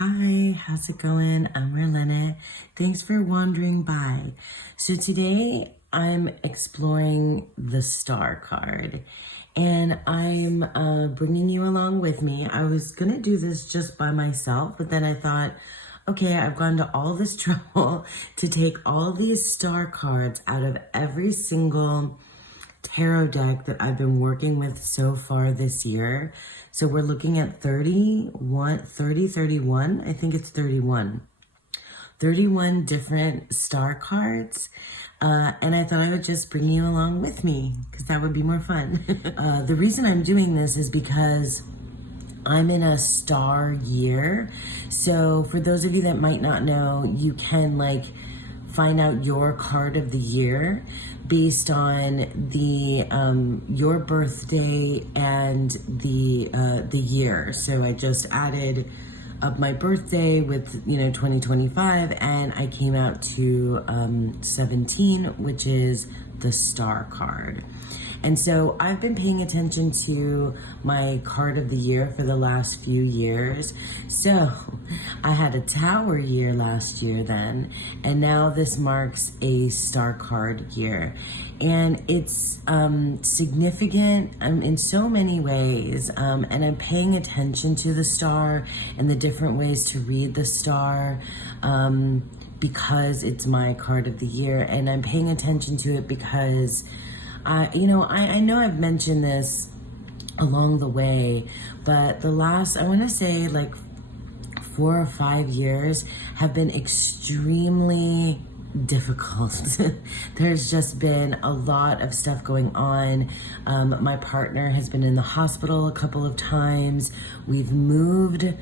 Hi, how's it going? I'm Marlena. Thanks for wandering by. So today I'm exploring the star card and I'm bringing you along with me. I was going to do this just by myself, but then I thought, okay, I've gone to all this trouble to take all these star cards out of every single tarot deck that I've been working with so far this year. So we're looking at 31, I think it's 31 different star cards. And I thought I would just bring you along with me because that would be more fun. The reason I'm doing this is because I'm in a star year. So for those of you that might not know, you can find out your card of the year based on the your birthday and the year. So I just added up my birthday with 2025, and I came out to 17, which is the star card. And so I've been paying attention to my card of the year for the last few years. So I had a tower year last year then, and now this marks a star card year. And it's significant in so many ways, and I'm paying attention to the star and the different ways to read the star because it's my card of the year, and I'm paying attention to it because I know I've mentioned this along the way, but the last, I want to say 4 or 5 years have been extremely difficult. There's just been a lot of stuff going on. My partner has been in the hospital a couple of times. We've moved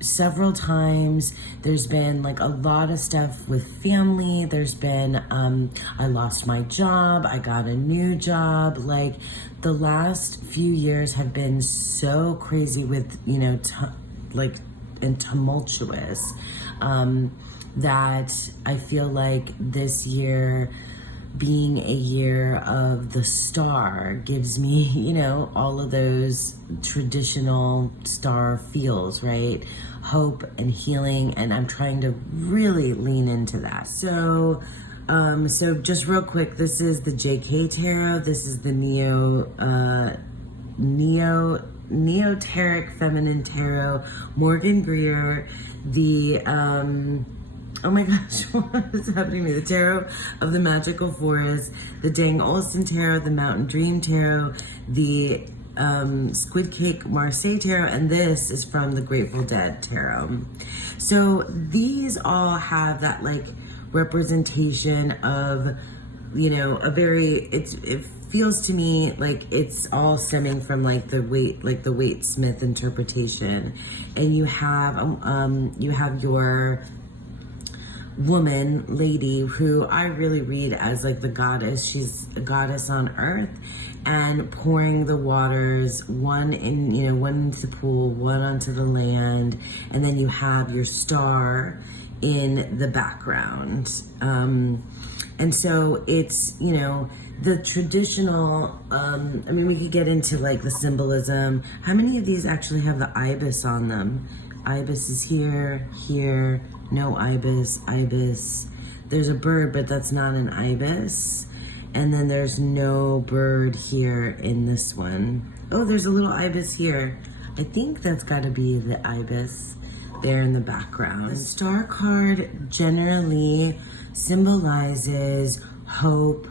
several times. There's been a lot of stuff with family. There's been I lost my job, I got a new job. The last few years have been so crazy with and tumultuous that I feel like this year being a year of the star gives me, all of those traditional star feels, right? Hope and healing, and I'm trying to really lean into that. So just real quick, this is the JK Tarot. This is the Neoteric Feminine Tarot, Morgan Greer, the oh my gosh, what is happening to me? The Tarot of the Magical Forest, the Dang Olson Tarot, the Mountain Dream Tarot, the Squid Cake Marseille Tarot, and this is from the Grateful Dead Tarot. So these all have that representation of, a very, it feels to me like it's all stemming from the Waite Smith interpretation. And you have your woman, lady, who I really read as the goddess. She's a goddess on earth and pouring the waters, one into the pool, one onto the land, and then you have your star in the background. And so it's, the traditional, we could get into the symbolism. How many of these actually have the ibis on them? Ibis is here, no ibis, ibis. There's a bird, but that's not an ibis. And then there's no bird here in this one. Oh, there's a little ibis here. I think that's got to be the ibis there in the background. The star card generally symbolizes hope,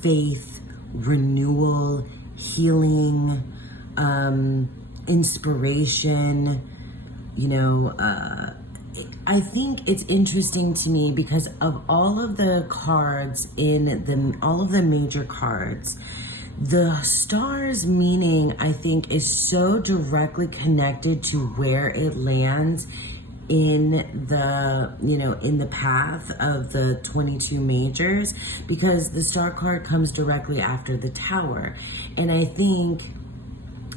faith, renewal, healing, inspiration. I think it's interesting to me because of all of the cards all of the major cards, the star's meaning, I think, is so directly connected to where it lands in the path of the 22 majors, because the star card comes directly after the tower. And I think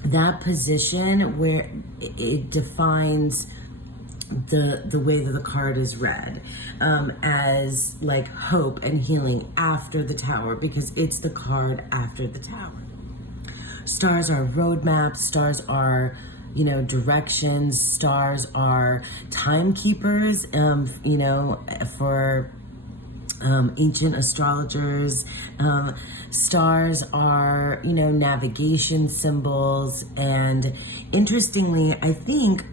that position where it defines the way that the card is read as hope and healing after the tower, because it's the card after the tower. Stars are roadmaps. Stars are directions. Stars are timekeepers, for ancient astrologers. Stars are, navigation symbols. And interestingly, I think,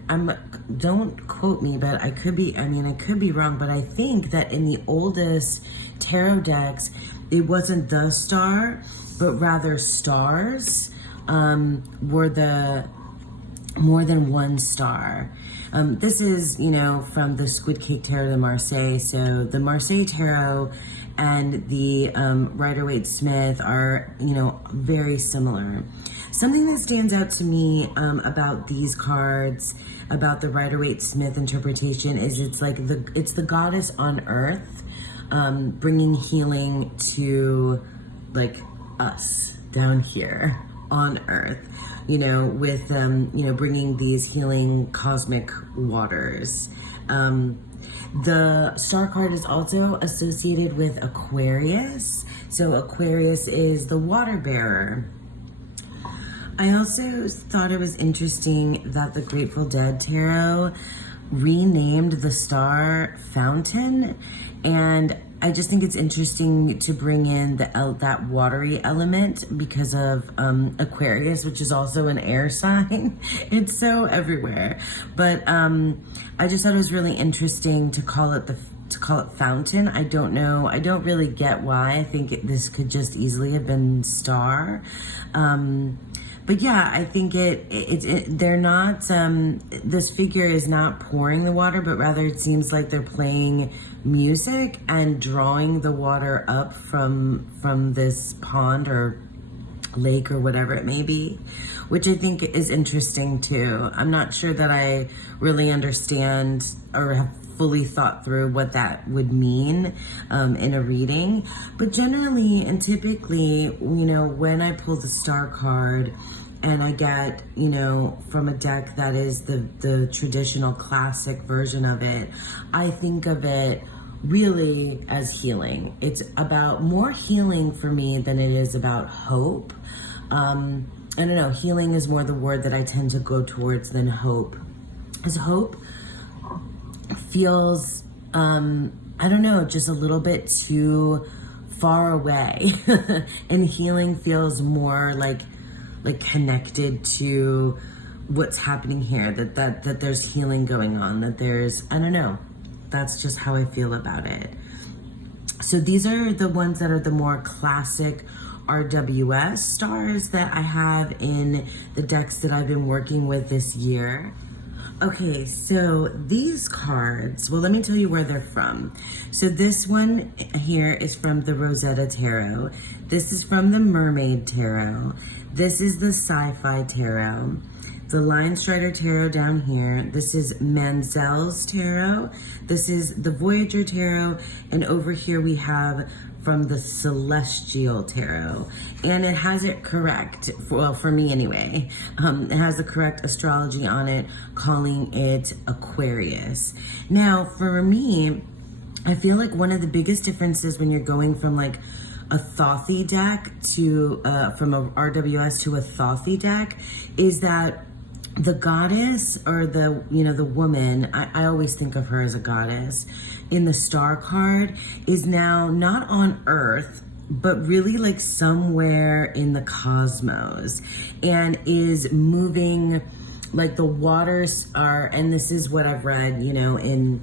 don't quote me, but I could be wrong, but I think that in the oldest tarot decks, it wasn't the star, but rather stars were the more than one star. This is, from the Squid Cake Tarot de Marseille. So the Marseille Tarot and the Rider-Waite-Smith are, very similar. Something that stands out to me about these cards, about the Rider-Waite-Smith interpretation, is it's the goddess on earth, bringing healing to us down here on earth, with bringing these healing cosmic waters. The star card is also associated with Aquarius. So Aquarius is the water bearer. I also thought it was interesting that the Grateful Dead Tarot renamed the star Fountain, and I just think it's interesting to bring in that watery element because of Aquarius, which is also an air sign. It's so everywhere. But I just thought it was really interesting to call it Fountain. I don't know. I don't really get why. I think this could just easily have been star. But yeah, I think they're not, this figure is not pouring the water, but rather it seems like they're playing music and drawing the water up from this pond or lake or whatever it may be, which I think is interesting too. I'm not sure that I really understand or have fully thought through what that would mean in a reading. But generally and typically, when I pull the star card and I get, from a deck that is the traditional classic version of it, I think of it really as healing. It's about more healing for me than it is about hope. I don't know, healing is more the word that I tend to go towards than hope. Because hope feels, just a little bit too far away. And healing feels more like connected to what's happening here, that there's healing going on, that there's, I don't know, that's just how I feel about it. So these are the ones that are the more classic RWS stars that I have in the decks that I've been working with this year. Okay, so these cards, well, let me tell you where they're from. So this one here is from the Rosetta Tarot. This is from the Mermaid Tarot. This is the Sci-Fi Tarot. The Lion Strider Tarot down here. This is Manzel's Tarot. This is the Voyager Tarot. And over here we have from the Celestial Tarot. And it has it correct, for me anyway. It has the correct astrology on it, calling it Aquarius. Now, for me, I feel like one of the biggest differences when you're going from a Thothy deck to, from a RWS to a Thothy deck, is that the goddess, or the woman, I always think of her as a goddess, in the star card is now not on Earth, but really somewhere in the cosmos, and is moving, the waters are, and this is what I've read, in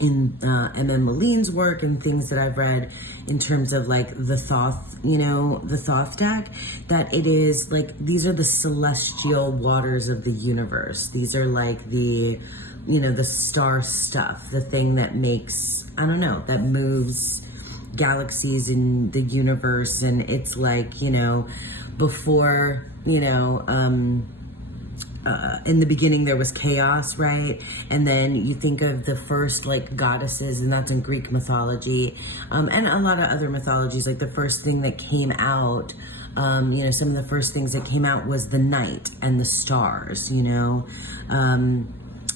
M.M. Maline's work and things that I've read in terms of the Thoth, the Thoth deck, that it is these are the celestial waters of the universe. These are the, the star stuff, the thing that makes, I don't know, that moves galaxies in the universe. And it's before, in the beginning there was chaos, right? And then you think of the first goddesses, and that's in Greek mythology, and a lot of other mythologies. The first thing that came out, some of the first things that came out was the night and the stars,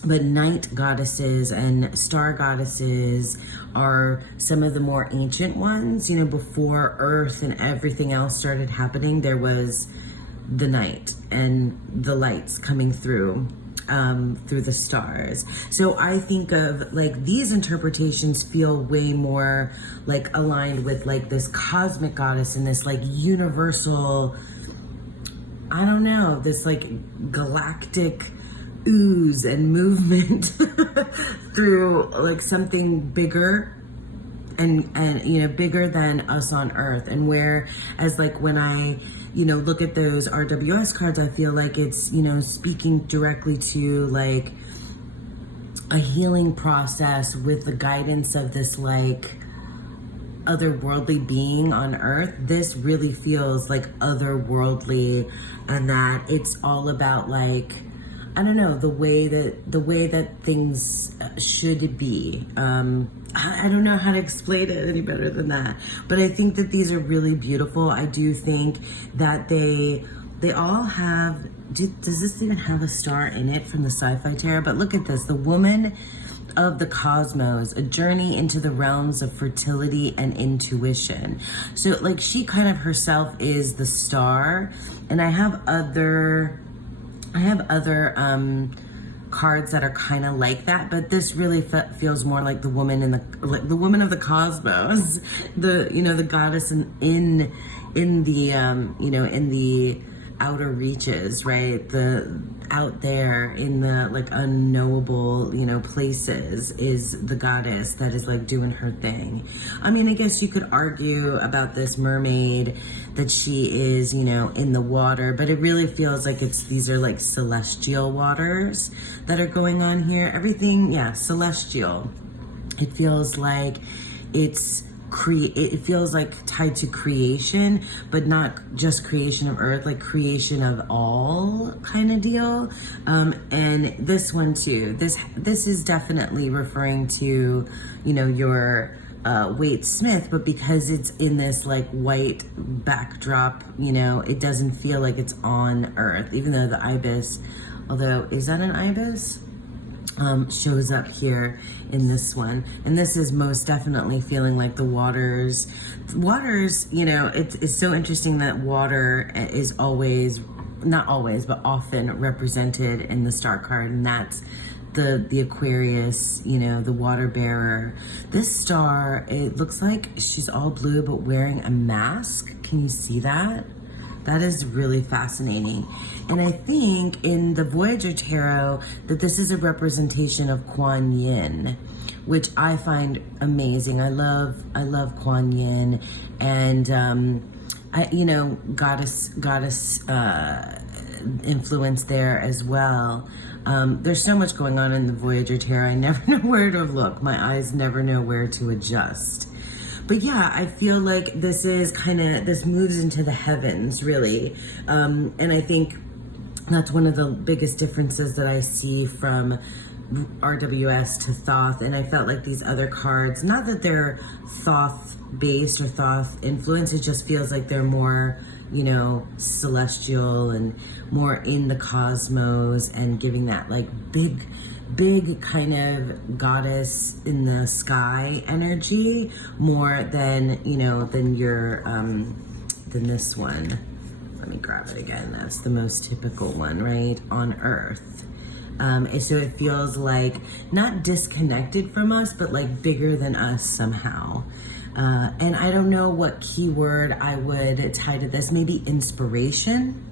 but night goddesses and star goddesses are some of the more ancient ones. Before Earth and everything else started happening, there was the night and the lights coming through the stars. So I think of like these interpretations feel way more like aligned with like this cosmic goddess and this like universal, I don't know, this like galactic ooze and movement through like something bigger and you know, bigger than us on earth. And whereas like when I, you know, look at those RWS cards, I feel like it's, you know, speaking directly to like a healing process with the guidance of this like otherworldly being on earth. This really feels like otherworldly, and that it's all about like, I don't know, the way that things should be. I don't know how to explain it any better than that, but I think that these are really beautiful. I do think that they all have, does this even have a star in it from the Sci-Fi Tarot? But look at this, the woman of the cosmos, a journey into the realms of fertility and intuition. So like she kind of herself is the star, and I have other cards that are kind of like that, but this really feels more like the woman in the woman of the cosmos, the, you know, the goddess in the you know, in the outer reaches, right? The out there in the like unknowable, you know, places is the goddess that is like doing her thing. I mean, I guess you could argue about this mermaid that she is, you know, in the water, but it really feels like these are like celestial waters that are going on here. Everything, yeah, celestial. It feels like it feels like tied to creation, but not just creation of earth, like creation of all kind of deal. And this one too, this is definitely referring to, you know, your Waite Smith, but because it's in this like white backdrop, you know, it doesn't feel like it's on earth, even though the ibis, although, is that an ibis? Shows up here in this one. And this is most definitely feeling like the waters, you know, it's so interesting that water is always, not always, but often represented in the star card, and that's the Aquarius, you know, the water bearer. This star, it looks like she's all blue but wearing a mask. Can you see that? That is really fascinating. And I think in the Voyager Tarot that this is a representation of Kuan Yin, which I find amazing. I love Kuan Yin, and you know, goddess influence there as well. There's so much going on in the Voyager Tarot. I never know where to look. My eyes never know where to adjust. But yeah, I feel like this is this moves into the heavens, really. And I think that's one of the biggest differences that I see from RWS to Thoth. And I felt like these other cards, not that they're Thoth based or Thoth influenced, it just feels like they're more, you know, celestial and more in the cosmos and giving that like big kind of goddess in the sky energy, more than, you know, than this one. Let me grab it again. That's the most typical one, right? On earth. So it feels like not disconnected from us, but like bigger than us somehow. And I don't know what keyword I would tie to this. Maybe inspiration,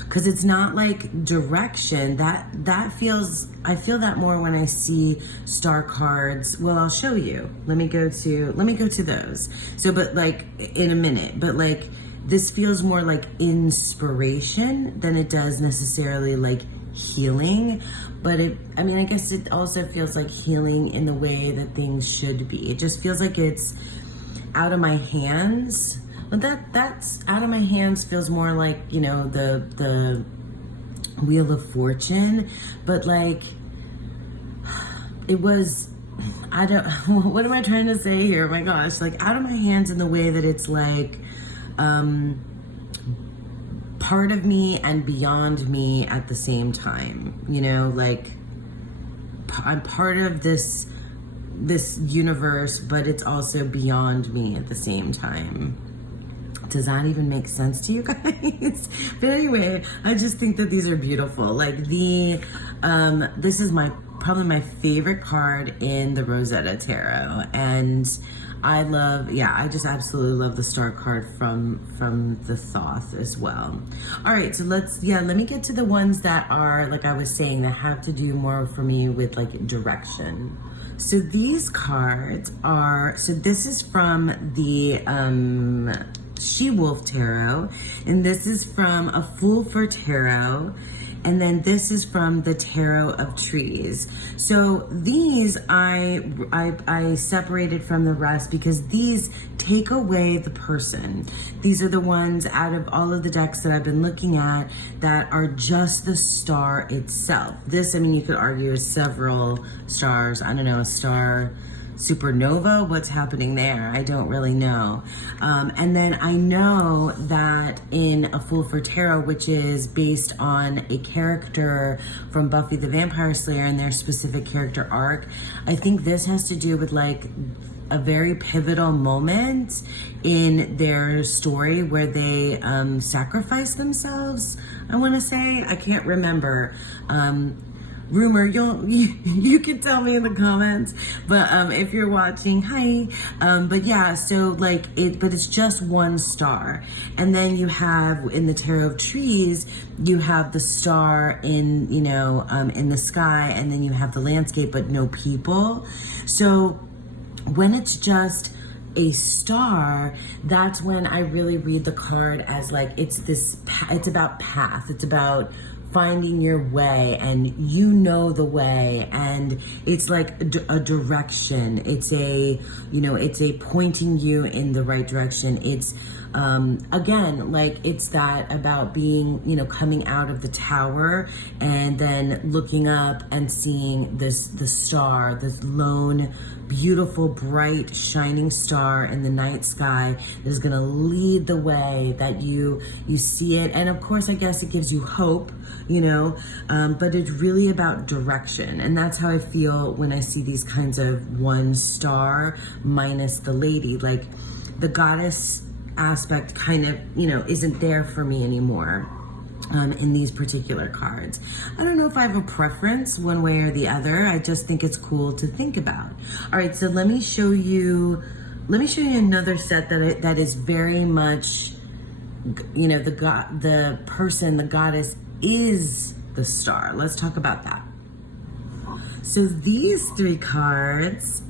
because it's not like direction. That feels, I feel that more when I see star cards. Well, I'll show you. Let me go to those. So, but like in a minute, but like this feels more like inspiration than it does necessarily like healing. But I mean, I guess it also feels like healing in the way that things should be. It just feels like it's out of my hands. But that's out of my hands feels more like, you know, the Wheel of Fortune. But like, it was, I don't, what am I trying to say here? Oh my gosh, like out of my hands in the way that it's like, part of me and beyond me at the same time, you know, like I'm part of this universe, but it's also beyond me at the same time. Does that even make sense to you guys? But anyway, I just think that these are beautiful. Like this is probably my favorite card in the Rosetta Tarot, and I just absolutely love the star card from the Thoth as well. All right, so let me get to the ones that are, like I was saying, that have to do more for me with like direction. So these cards are, so this is from the She-Wolf Tarot, and this is from a Fool for Tarot, and then this is from the Tarot of Trees. So these I separated from the rest because these take away the person. These are the ones out of all of the decks that I've been looking at that are just the star itself. This, I mean, you could argue is several stars. I don't know, a star supernova, what's happening there? I don't really know. And then I know that in A Fool for Tarot, which is based on a character from Buffy the Vampire Slayer and their specific character arc, I think this has to do with like a very pivotal moment in their story where they sacrifice themselves, I want to say. I can't remember. Rumor, you can tell me in the comments, but if you're watching, hi. But yeah, so like but it's just one star, and then you have in the Tarot of Trees, you have the star in in the sky, and then you have the landscape but no people. So when it's just a star, that's when I really read the card as like it's about path, it's about finding your way, and you know the way, and it's like a direction. It's it's a pointing you in the right direction. It's again, like it's that about being, coming out of the tower and then looking up and seeing the star, this lone, beautiful, bright, shining star in the night sky that is going to lead the way, that you see it. And of course, I guess it gives you hope, but it's really about direction. And that's how I feel when I see these kinds of one star minus the lady. Like the goddess aspect kind of, isn't there for me anymore in these particular cards. I don't know if I have a preference one way or the other. I just think it's cool to think about. All right, so let me show you another set that is very much, the person, the goddess is the star. Let's talk about that. So these three cards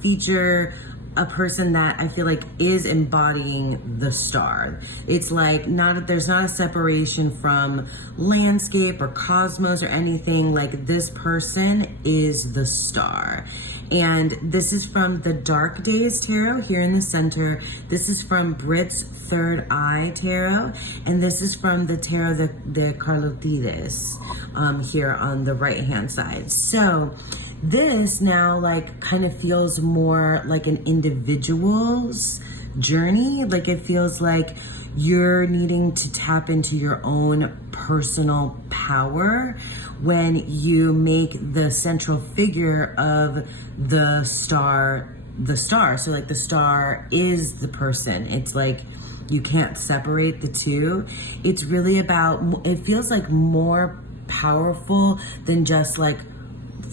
feature a person that I feel like is embodying the star. It's like there's not a separation from landscape or cosmos or anything. Like this person is the star. And this is from the Dark Days Tarot here in the center. This is from Brit's Third Eye Tarot. And this is from the Tarot de Carlotides here on the right hand side. So this now like kind of feels more like an individual's journey. Like it feels like you're needing to tap into your own personal power when you make the central figure of the star. So like the star is the person. It's like you can't separate the two. It's really about, it feels like more powerful than just like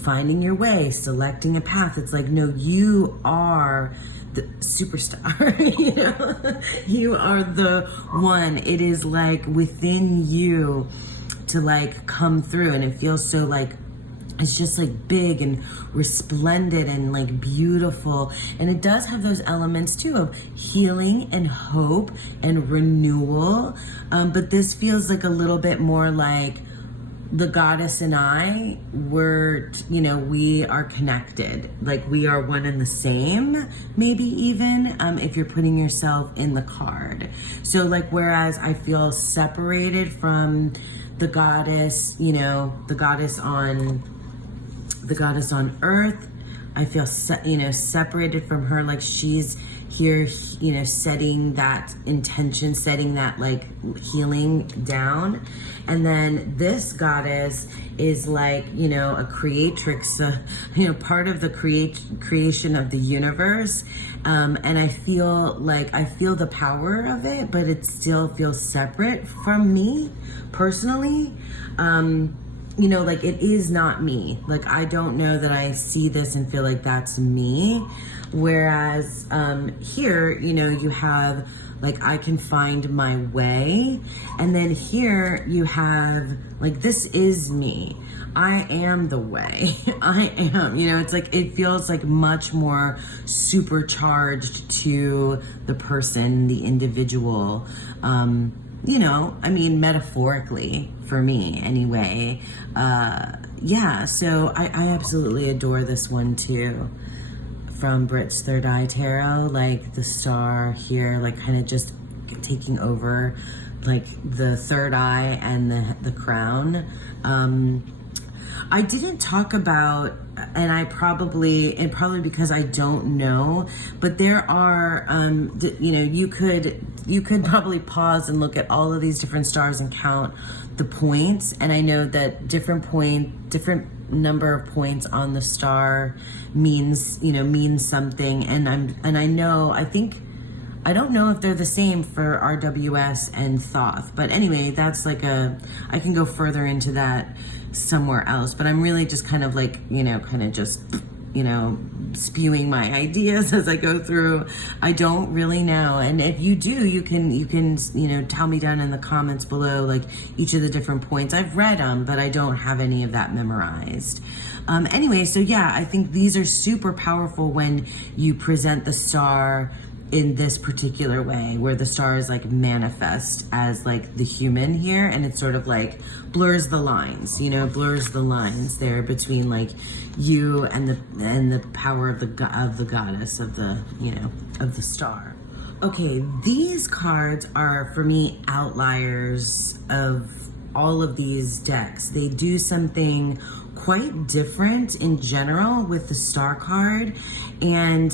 finding your way, selecting a path. It's like, no, you are the superstar, you are the one. It is like within you to like come through, and it feels so like, it's just like big and resplendent and like beautiful. And it does have those elements too of healing and hope and renewal. But this feels like a little bit more like the goddess and I were, we are connected. Like we are one and the same, maybe even, if you're putting yourself in the card. So like, whereas I feel separated from the goddess, the goddess on earth, I feel, you know, separated from her, like she's here, you know, setting that intention, setting that like healing down. And then this goddess is like, you know, a creatrix, you know, part of the creation of the universe. And I feel the power of it, but it still feels separate from me personally. You know, like it is not me. Like I don't know that I see this and feel like that's me. Whereas here, you know, you have like I can find my way. And then here you have like, this is me. I am the way. I am, you know, it's like, it feels like much more supercharged to the person, the individual. You know, I mean, metaphorically for me anyway. Yeah, so I absolutely adore this one too. From Brit's Third Eye Tarot, like the star here, like kind of just taking over like the third eye and the crown. I didn't talk about, and probably because I don't know, but there are, you know, you could probably pause and look at all of these different stars and count the points. And I know that different number of points on the star means something. And I don't know if they're the same for RWS and Thoth, but anyway, that's like I can go further into that somewhere else, but I'm really just kind of like, you know, kind of just, you know, spewing my ideas as I go through. I don't really know. And if you do, you can, you know, tell me down in the comments below, like each of the different points. I've read them, but I don't have any of that memorized. Anyway, so yeah, I think these are super powerful when you present the star in this particular way, where the star is like manifest as like the human here, and it sort of like blurs the lines, you know, blurs the lines there between like you and the power of the goddess, of the, you know, of the star. Okay, these cards are for me outliers of all of these decks. They do something quite different in general with the star card, and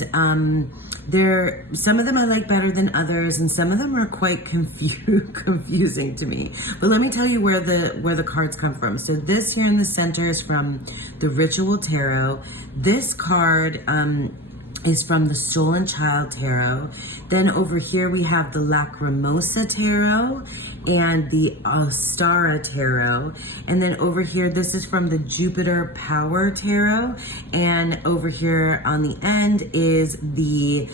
some of them I like better than others, and some of them are quite confusing to me. But let me tell you where the cards come from. So this here in the center is from the Ritual Tarot. This card is from the Stolen Child Tarot. Then over here we have the Lacrimosa Tarot and the Ostara Tarot. And then over here, this is from the Jupiter Power Tarot. And over here on the end is the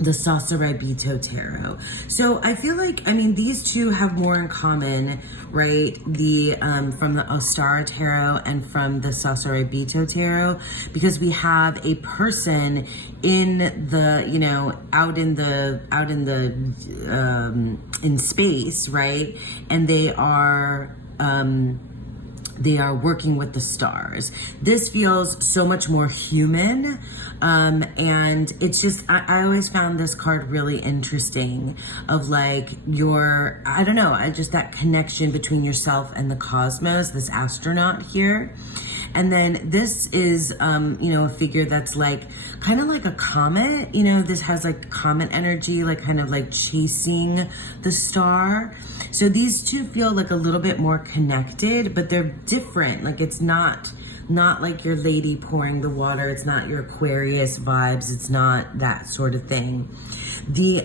Sacerdotito Tarot. So I feel like, I mean, these two have more in common, right? The from the Ostara Tarot and from the Sacerdotito Tarot, because we have a person in the, you know, out in space, right? And they are working with the stars. This feels so much more human. And it's just, I always found this card really interesting of like I don't know, just that connection between yourself and the cosmos, this astronaut here. And then this is, you know, a figure that's like, kind of like a comet, you know, this has like comet energy, like kind of like chasing the star. So these two feel like a little bit more connected, but they're different. Like it's not like your lady pouring the water. It's not your Aquarius vibes. It's not that sort of thing. The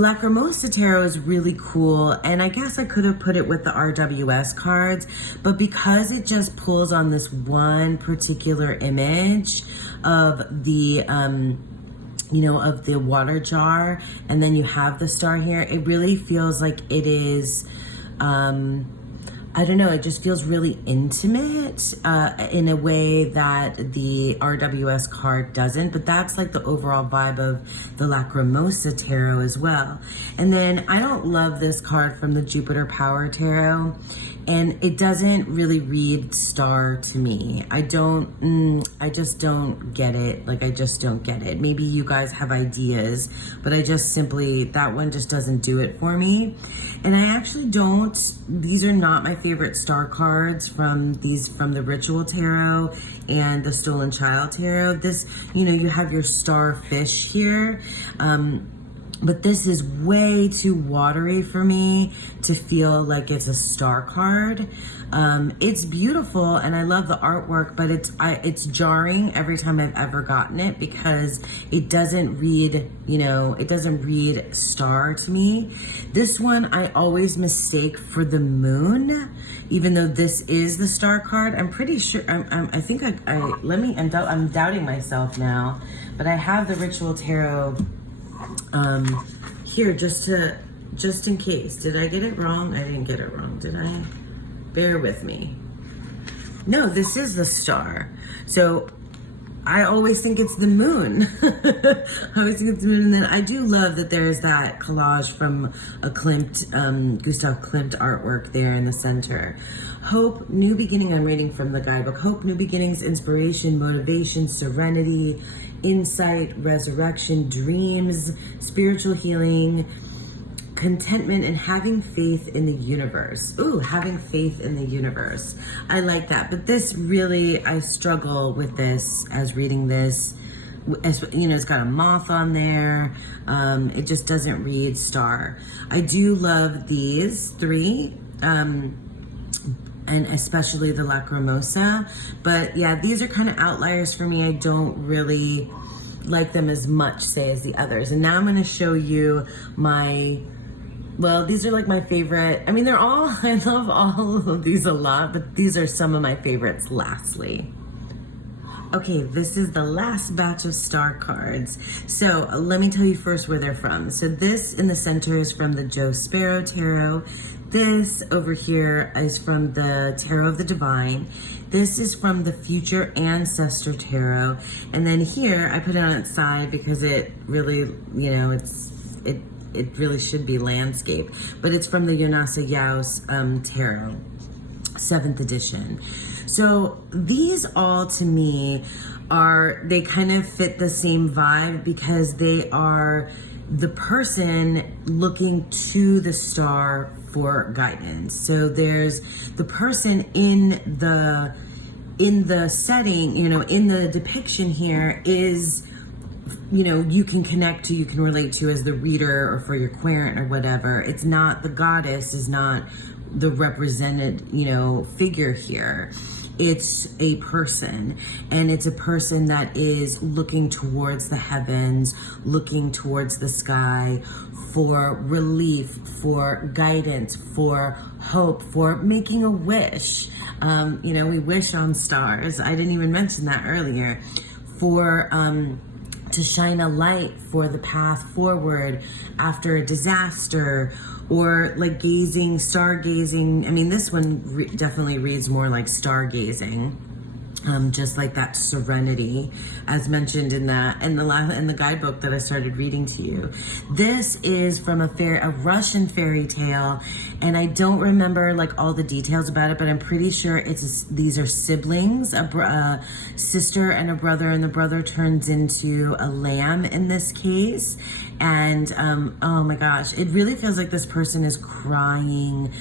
Lacrimosa Tarot is really cool, and I guess I could have put it with the RWS cards, but because it just pulls on this one particular image of the, you know, of the water jar, and then you have the star here, it really feels like it is, I don't know, it just feels really intimate in a way that the RWS card doesn't, but that's like the overall vibe of the Lacrimosa Tarot as well. And then I don't love this card from the Jupiter Power Tarot. And it doesn't really read star to me. I just don't get it. Like, I just don't get it. Maybe you guys have ideas, but I just simply, that one just doesn't do it for me. And I actually don't, these are not my favorite star cards from the Ritual Tarot and the Stolen Child Tarot. This, you know, you have your starfish here. But this is way too watery for me to feel like it's a star card. It's beautiful and I love the artwork, but it's jarring every time I've ever gotten it because it doesn't read, you know, it doesn't read star to me. This one I always mistake for the moon, even though this is the star card. I'm pretty sure, I'm doubting myself now, but I have the Ritual Tarot here just in case. Did I get it wrong? I didn't get it wrong, did I? Bear with me. No, this is the star. So I always think it's the moon. I always think it's the moon. And then I do love that there's that collage from a Klimt, Gustav Klimt artwork there in the center. Hope, new beginning, I'm reading from the guidebook. Hope, new beginnings, inspiration, motivation, serenity, insight, resurrection, dreams, spiritual healing, contentment, and having faith in the universe. Ooh, having faith in the universe. I like that. But this really, I struggle with this as reading this. As, you know, it's got a moth on there. It just doesn't read star. I do love these three. And especially the Lacrimosa. But yeah, these are kind of outliers for me. I don't really like them as much, say, as the others. And now I'm going to show you well, these are like my favorite. I mean, I love all of these a lot, but these are some of my favorites lastly. Okay, this is the last batch of star cards. So let me tell you first where they're from. So this in the center is from the Joe Sparrow Tarot. This over here is from the Tarot of the Divine. This is from the Future Ancestor Tarot. And then here, I put it on its side because it really, you know, it really should be landscape. But it's from the Jonasa Jaus Tarot, 7th edition. So these all to me they kind of fit the same vibe because they are the person looking to the star for guidance. So there's the person in the setting, you know, in the depiction here is, you know, you can connect to, you can relate to as the reader or for your querent or whatever. It's not, the goddess is not the represented, you know, figure here. It's a person, and it's a person that is looking towards the heavens, looking towards the sky for relief, for guidance, for hope, for making a wish. You know, we wish on stars. I didn't even mention that earlier. For to shine a light for the path forward after a disaster, or like stargazing. I mean, this one definitely reads more like stargazing. Just like that serenity, as mentioned in the guidebook that I started reading to you. This is from a Russian fairy tale, and I don't remember like all the details about it, but I'm pretty sure these are siblings, a sister and a brother, and the brother turns into a lamb in this case. And oh my gosh, it really feels like this person is crying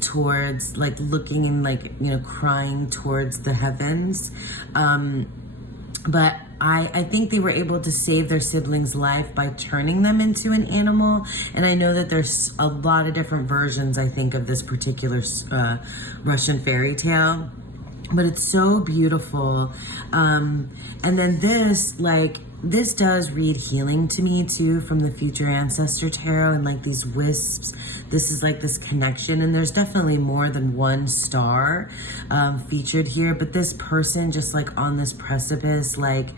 towards, like, looking and, like, you know, crying towards the heavens. But I think they were able to save their sibling's life by turning them into an animal. And I know that there's a lot of different versions, I think, of this particular Russian fairy tale. But it's so beautiful. And then this does read healing to me too, from the Future Ancestor Tarot, and like these wisps. This is like this connection, and there's definitely more than one star featured here, but this person just like on this precipice, like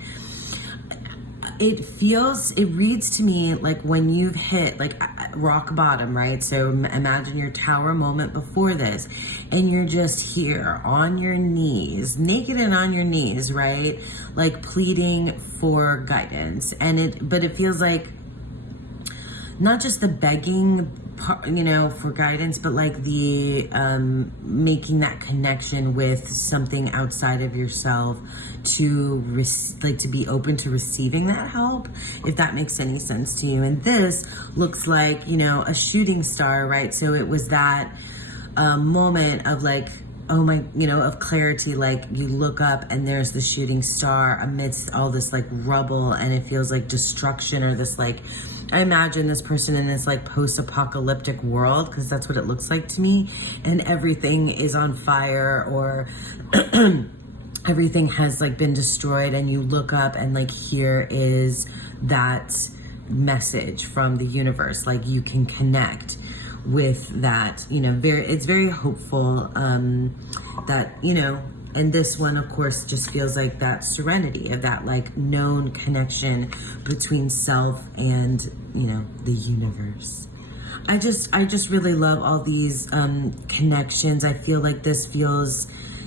it reads to me like when you've hit like rock bottom, right? So imagine your tower moment before this, and you're just here on your knees, naked and on your knees, right? Like pleading for guidance. But it feels like not just the begging part, you know, for guidance, but like the making that connection with something outside of yourself to like to be open to receiving that help, if that makes any sense to you. And this looks like, you know, a shooting star, right? So it was that moment of like, oh my, you know, of clarity, like you look up and there's the shooting star amidst all this like rubble, and it feels like destruction, or this like, I imagine this person in this like post-apocalyptic world, because that's what it looks like to me, and everything is on fire, or everything has like been destroyed, and you look up and like here is that message from the universe, like you can connect with that, you know, it's very hopeful, that, you know, and this one, of course, just feels like that serenity of that like known connection between self and, you know, the universe. I just really love all these connections. I feel like this feels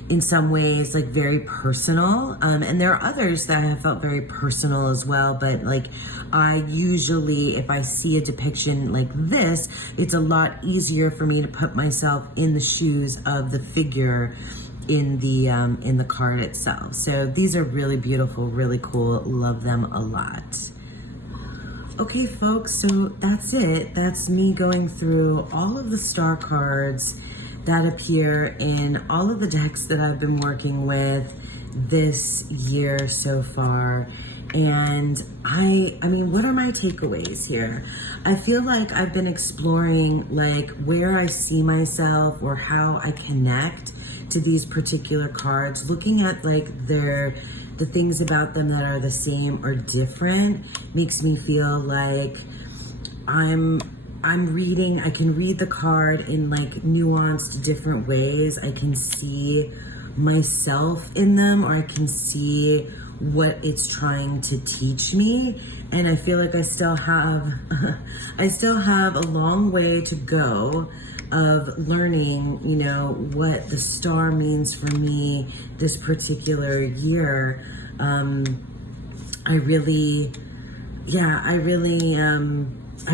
in some ways like very personal, and there are others that have felt very personal as well, but like I usually, if I see a depiction like this, it's a lot easier for me to put myself in the shoes of the figure in the card itself. So these are really beautiful, really cool, love them a lot. Okay folks, so that's it. That's me going through all of the star cards that appear in all of the decks that I've been working with this year so far. And I mean, what are my takeaways here? I feel like I've been exploring like where I see myself or how I connect to these particular cards, looking at like the things about them that are the same or different makes me feel like I'm reading, I can read the card in like nuanced different ways. I can see myself in them, or I can see what it's trying to teach me. And I feel like I still have a long way to go of learning, you know, what the star means for me this particular year. I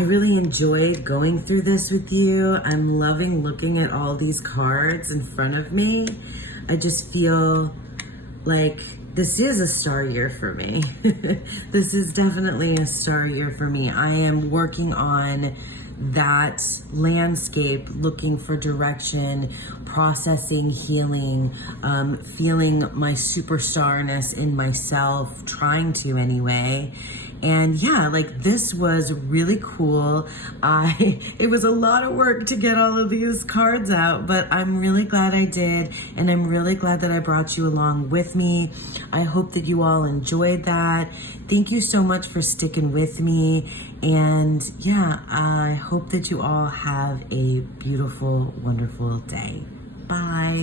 really enjoyed going through this with you. I'm loving looking at all these cards in front of me. I just feel like this is a star year for me. This is definitely a star year for me. I am working on that landscape, looking for direction, processing, healing, feeling my superstarness in myself, trying to anyway. And yeah, like this was really cool. It was a lot of work to get all of these cards out, but I'm really glad I did. And I'm really glad that I brought you along with me. I hope that you all enjoyed that. Thank you so much for sticking with me. And yeah, I hope that you all have a beautiful, wonderful day. Bye.